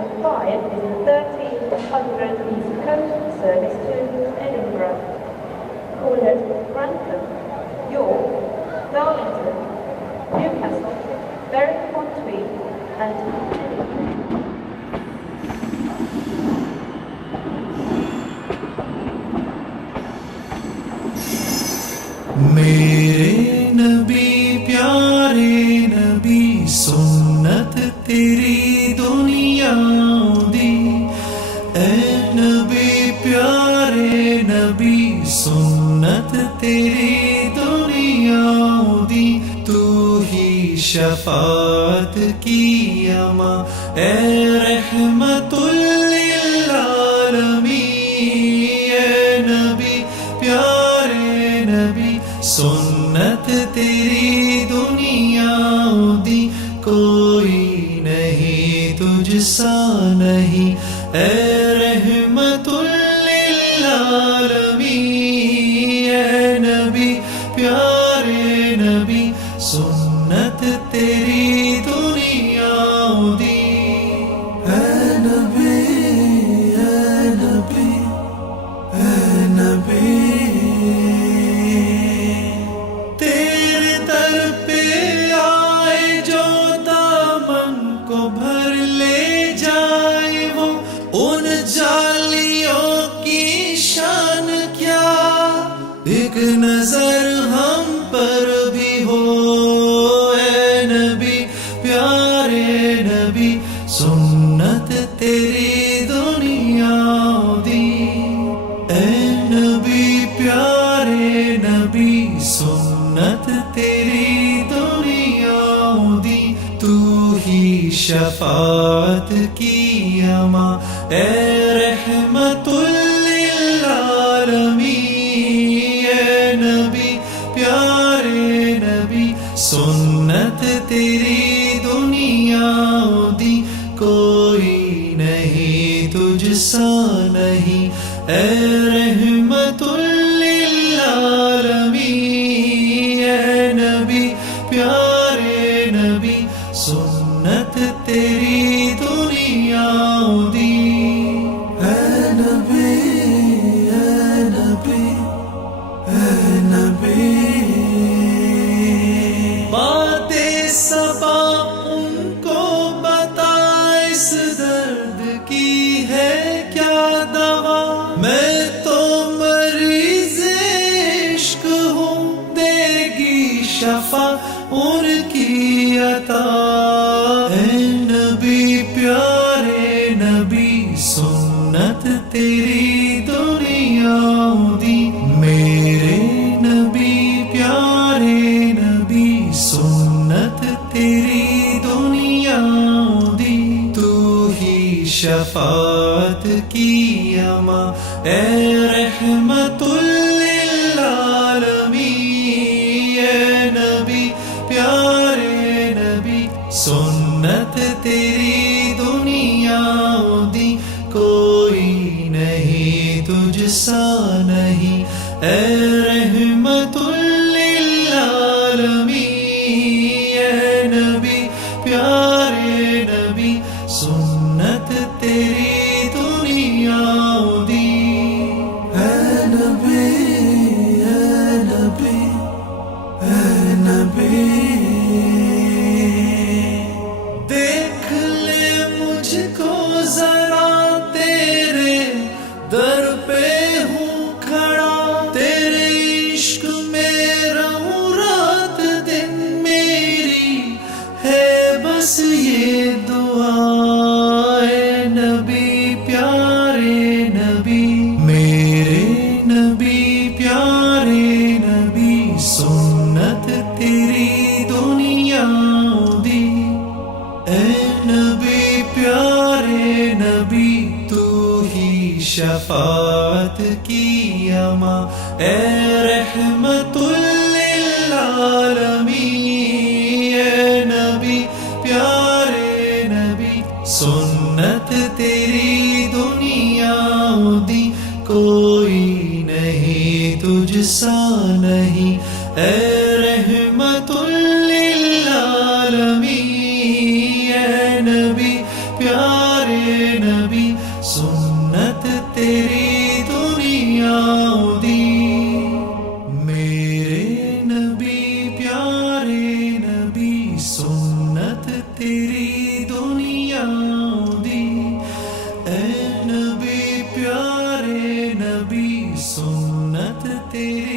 5 is the 1300 East Coast service to Edinburgh. Call at Grantham, York, Darlington, Newcastle, Berwick-upon-Tweed and Edinburgh. میرے نبی پیارے نبی سنت تیری دنیا دی، اے نبی پیارے نبی سنت تیری دنیا دی، تو ہی شفاعت کی اما اے رحمت للعالمین، اے نبی پیارے نبی سنت تیری دنیا دی، کوئی نہیں تجھ سا نہیں، اے رحمت للعالمین، اے نبی پیارے نبی سنت تیری دنیا دی، اے نبی اے نبی اے نبی، تیرے در پہ آئے جو دامن کو بھر لے جائے، وہ ان جالیوں کی شان کیا، ایک نظر ہم پر بھی ہو، اے نبی پیارے نبی سنت تیری دنیا دی، اے نبی پیارے نبی سنت تیری دنیا دی، تو ہی شفاعت کی اما اے رحمت للعالمین، اے نبی پیارے نبی سنت تیری دنیا دی، کوئی نہیں تجھ سا نہیں، اے رحمت للعالمین، اے نبی پیارے نبی سنت تیری دنیا دی، اے نبی اے نبی اے نبی، باتیں صبا ان کو بتا اس درد کی ہے کیا دوا، میں تو مریض عشق ہوں، دے گی شفا ان کی عطا، اے نبی پیارے نبی سنت تیری دنیا دی، میرے نبی پیارے نبی سنت تیری دنیا دی، تو ہی شفاعت کی اما اے رحمت للعالمین، اے نبی پیارے نبی سنت تیری دنیا دی، کوئی نہیں تجھ سا نہیں، اے رحمت للعالمین، اے نبی پیارے نبی سنت تیری دنیا دی، اے نبی اے نبی اے نبی، دیکھ لے مجھ کو ذرا تیرے در پہ ہوں کھڑا، تیرے عشق میں رہوں رات دن، میری ہے بس یہ دعا، اے نبی پیارے نبی، میرے نبی پیارے نبی سنت تیری دنیا دی، اے نبی پیارے نبی تو ہی شفاعت کی اما اے رحمت للعالمین، اے نبی پیارے نبی سنت تیری دنیا دی، کوئی نہیں تجھ سا نہیں، اے رحمت للعالمین، اے نبی پیارے اے نبی پیارے نبی سنت تیری